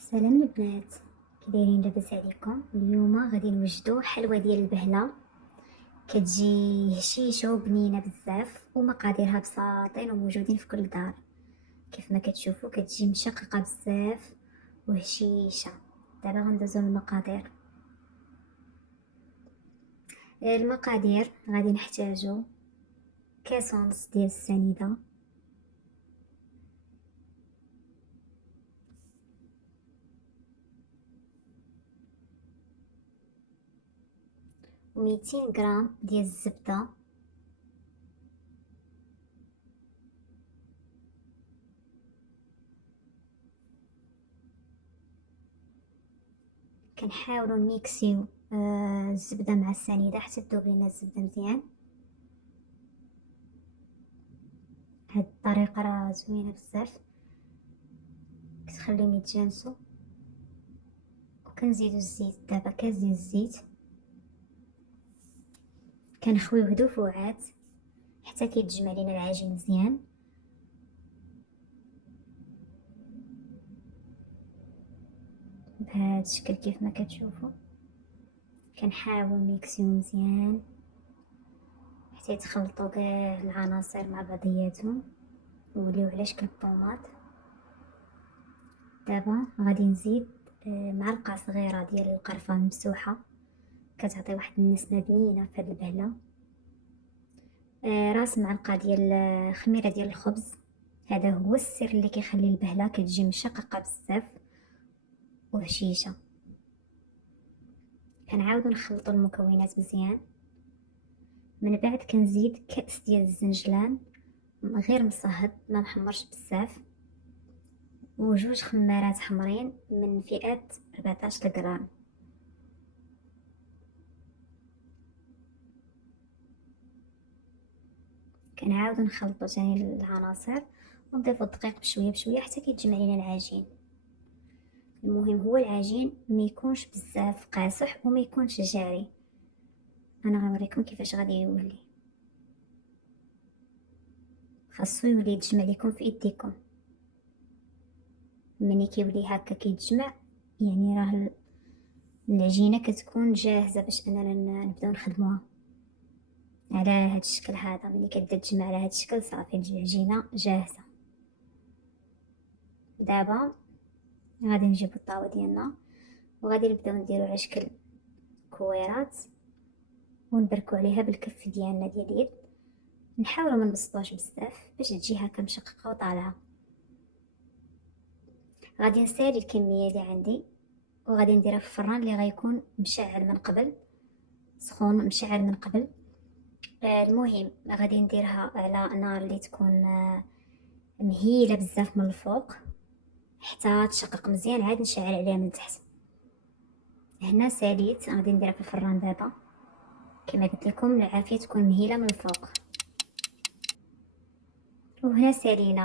سلام البنات، كي دايرين؟ لاباس عليكم؟ اليوم غادي نوجدو حلوه ديال البهله. كتجي هشيشه وبنينه بزاف ومقاديرها بساطين وموجودين في كل دار. كيف ما كتشوفوا كتجي مشققه بزاف وهشيشه. دابا غندوزو للمقادير. المقادير غادي نحتاجو كاس ونص ديال السنيده، 200 غرام ديال الزبده، كنحاولوا نميكسيو الزبده مع السنيده حتى تذوب لينا الزبده مزيان. هاد الطريقه راه زوينه بزاف، كتخليهم يتجانسوا. وكنزيدو الزيت، دابا كاس ديال الزيت كنخويوه دفوعات حتى كيتجمع لينا العجين مزيان. بهذا الشكل كيف ما كتشوفوا كنحاول نيكسيو مزيان حتى يتخلطوا كاع العناصر مع بعضياتهم ويوليو على شكل الطوماط. دابا غادي نزيد معلقه صغيره ديال القرفه الممسوحه، كتعطي واحد النسمه بنينه في هذه البهله. راس معلقه ديال خميره ديال الخبز، هذا هو السر اللي كيخلي البهله كتجي مشققه بزاف وهشيشه. كنعاودو نخلطو المكونات مزيان. من بعد كنزيد كأس ديال الزنجلان غير مصهد، ما محمرش بزاف، وجوج خمارات حمرين من فئة 14 غرام. كنعاودو نخلطو تاني العناصر ونضيفو الدقيق بشويه بشويه حتى كيتجمع لينا العجين. المهم هو العجين ما يكونش بزاف قاصح وما يكونش جاري. انا غنوريكم كيفاش غادي يولي. خاصو يولي يتجمع ليكم في ايديكم. ملي كيولي هكا كيتجمع يعني راه العجينه كتكون جاهزه باش اننا نبداو نخدموها. على هذا الشكل هذا ملي كتبدا تجمع على هذا الشكل صافي العجينه جاهزه. دابا غادي نجيبو الطاوه ديالنا وغادي نبداو نديرو على شكل كويرات ونبركو عليها بالكف ديالنا ديال اليد. نحاولوا ما نبسطوش بزاف باش تجي هكا مشققه وطالعه. غادي نسالي الكميه اللي عندي وغادي نديرها في الفران اللي غيكون مشعل من قبل، سخون مشعل من قبل. المهم غادي نديرها على نار اللي تكون مهيله بزاف من الفوق حتى تشقق مزيان، عاد نشعل عليها من تحت. هنا ساليت، غادي نديرها في الفران دابا كما قلت لكم العافيه تكون مهيله من الفوق. وهنا سالينا